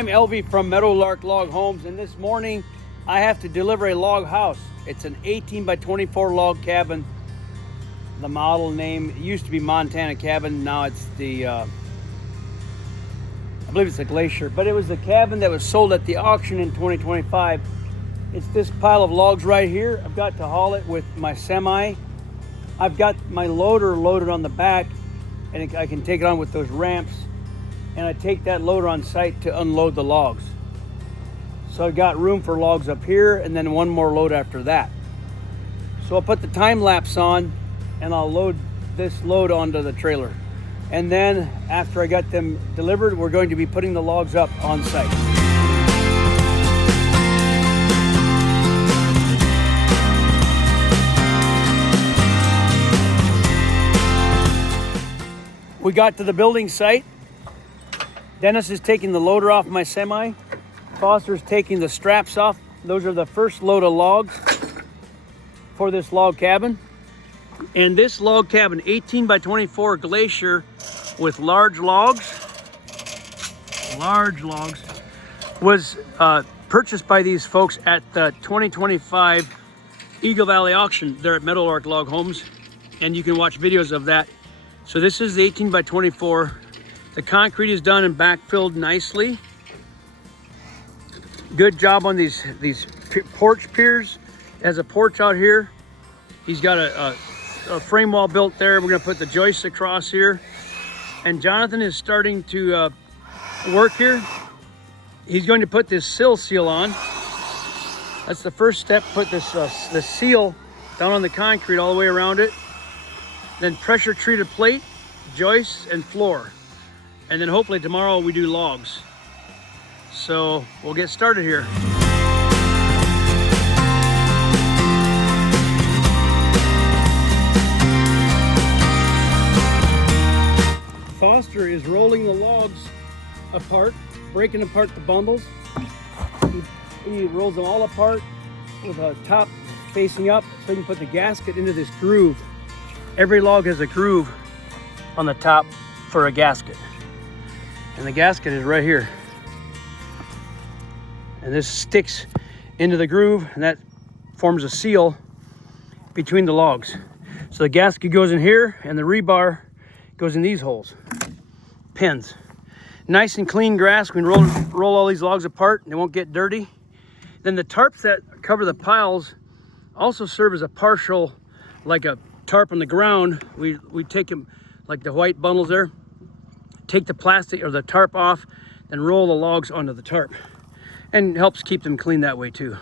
I'm Elvie from Meadowlark Log Homes, and this morning I have to deliver a log house. It's an 18 by 24 log cabin. The model name used to be Montana cabin. Now it's the, I believe it's a Glacier, but it was the cabin that was sold at the auction in 2025. It's this pile of logs right here. I've got to haul it with my semi. I've got my loader loaded on the back, and I can take it on with those ramps. And I take that loader on site to unload the logs. So I've got room for logs up here and then one more load after that. So I'll put the time lapse on and I'll load this load onto the trailer. And then after I got them delivered, we're going to be putting the logs up on site. We got to the building site. Dennis is taking the loader off my semi. Foster's taking the straps off. Those are the first load of logs for this log cabin. And this log cabin, 18 by 24 Glacier with large logs, was purchased by these folks at the 2025 Eagle Valley auction there at Meadowlark Log Homes. And you can watch videos of that. So this is the 18 by 24. The concrete is done and backfilled nicely. Good job on these porch piers. It has a porch out here. He's got a frame wall built there. We're gonna put the joists across here. And Jonathan is starting to work here. He's going to put this sill seal on. That's the first step. Put this seal down on the concrete all the way around it. Then pressure treated plate, joists, and floor. And then hopefully tomorrow we do logs. So we'll get started here. Foster is rolling the logs apart, breaking apart the bundles. He rolls them all apart with a top facing up so he can put the gasket into this groove. Every log has a groove on the top for a gasket. And the gasket is right here. And this sticks into the groove and that forms a seal between the logs. So the gasket goes in here and the rebar goes in these holes, pins. Nice and clean grass. We can roll all these logs apart and they won't get dirty. Then the tarps that cover the piles also serve as a partial, like a tarp on the ground. We take them, like the white bundles there, take the plastic or the tarp off, then roll the logs onto the tarp. And helps keep them clean that way too.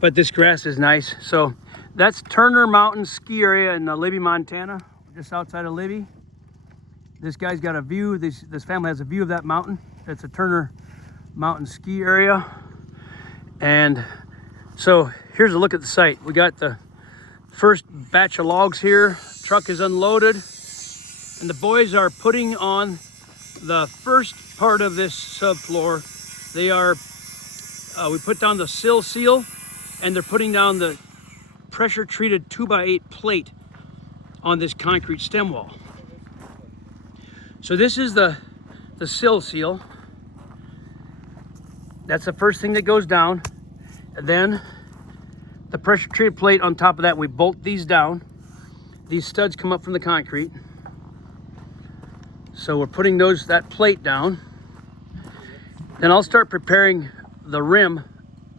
But this grass is nice. So that's Turner Mountain ski area in Libby, Montana, just outside of Libby. This guy's got a view, this family has a view of that mountain. It's a Turner Mountain ski area. And so here's a look at the site. We got the first batch of logs here. Truck is unloaded. And the boys are putting on the first part of this subfloor. They are, we put down the sill seal and they're putting down the pressure treated 2x8 plate on this concrete stem wall. So this is the sill seal. That's the first thing that goes down. And then the pressure treated plate on top of that, we bolt these down. These studs come up from the concrete. So we're putting that plate down. Then I'll start preparing the rim.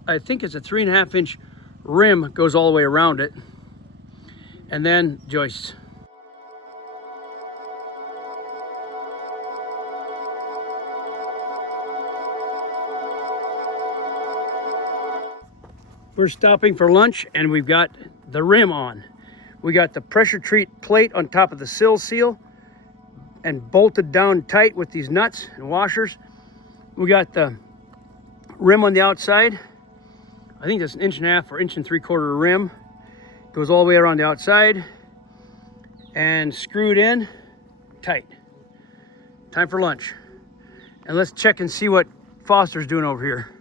I think it's a 3.5 inch rim, goes all the way around it. And then joists. We're stopping for lunch and we've got the rim on. We got the pressure treat plate on top of the sill seal and bolted down tight with these nuts and washers. We got the rim on the outside. I think that's 1.5 inch or 1.75 inch rim. Goes all the way around the outside and screwed in tight. Time for lunch. And let's check and see what Foster's doing over here.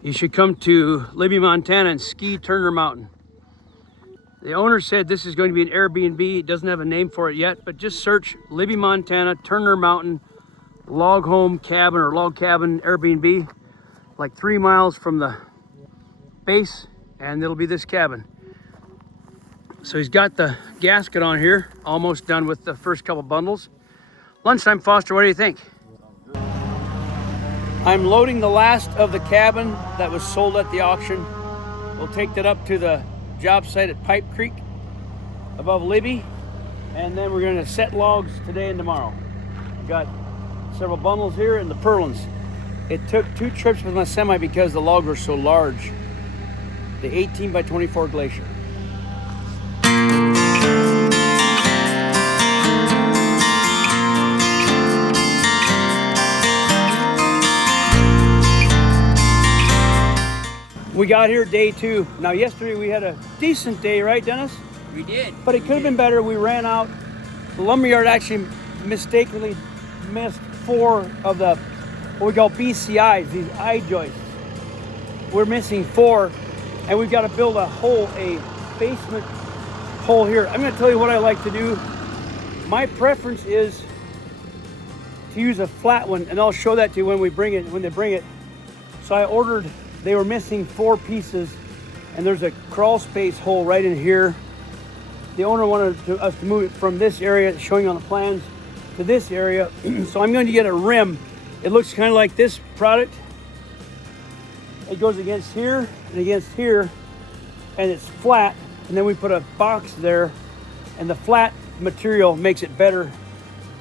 You should come to Libby, Montana and ski Turner Mountain. The owner said this is going to be an Airbnb. It doesn't have a name for it yet, but just search Libby, Montana, Turner Mountain, log home cabin or log cabin Airbnb, like 3 miles from the base, and it'll be this cabin. So he's got the gasket on here, almost done with the first couple bundles. Lunchtime, Foster, what do you think? I'm loading the last of the cabin that was sold at the auction. We'll take that up to the job site at Pipe Creek above Libby, and then we're going to set logs today and tomorrow. We've got several bundles here and the purlins. It took 2 trips with my semi because the logs were so large. The 18 by 24 glacier. We got here day 2. Now yesterday we had a decent day, right, Dennis? We did. But it could have been better. We ran out. The lumberyard actually mistakenly missed 4 of the what we call BCIs, these eye joists. We're missing 4, and we've got to build a basement hole here. I'm going to tell you what I like to do. My preference is to use a flat one, and I'll show that to you when they bring it. So I ordered. They were missing 4 pieces, and there's a crawl space hole right in here. The owner wanted us to move it from this area, showing on the plans, to this area. So I'm going to get a rim. It looks kind of like this product. It goes against here and against here, and it's flat. And then we put a box there, and the flat material makes it better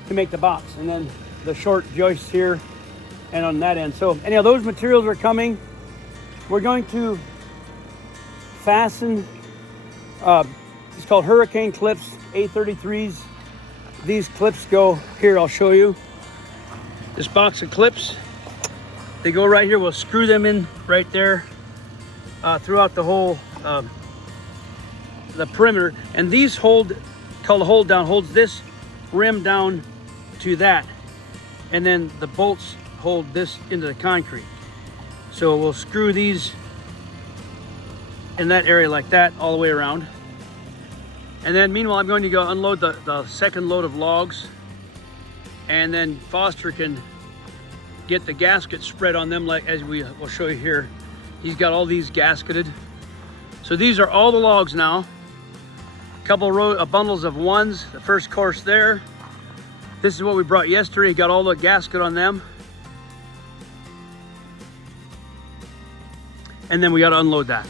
to make the box. And then the short joists here and on that end. So anyhow, those materials are coming. We're going to fasten, it's called hurricane clips, A33s. These clips go here, I'll show you. This box of clips, they go right here. We'll screw them in right there throughout the whole, the perimeter. And these called the hold down, holds this rim down to that. And then the bolts hold this into the concrete. So we'll screw these in that area like that all the way around. And then meanwhile, I'm going to go unload the second load of logs, and then Foster can get the gasket spread on them like as we will show you here. He's got all these gasketed. So these are all the logs now. A couple bundles of ones, the first course there. This is what we brought yesterday. Got all the gasket on them. And then we got to unload that.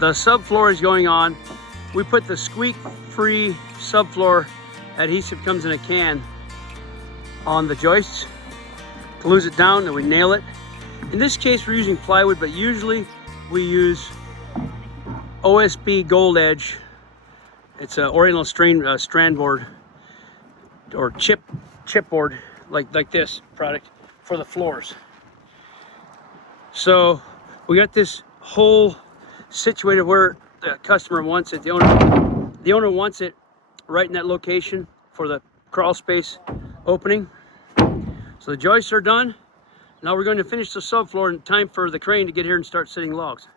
The subfloor is going on. We put the squeak-free subfloor adhesive, comes in a can, on the joists. Glues it down and we nail it. In this case we're using plywood, but usually we use OSB Gold Edge. It's an Oriental strand board or chipboard like this product for the floors. So we got this hole situated where the customer wants it. The owner wants it right in that location for the crawl space opening. So the joists are done. Now we're going to finish the subfloor in time for the crane to get here and start setting logs.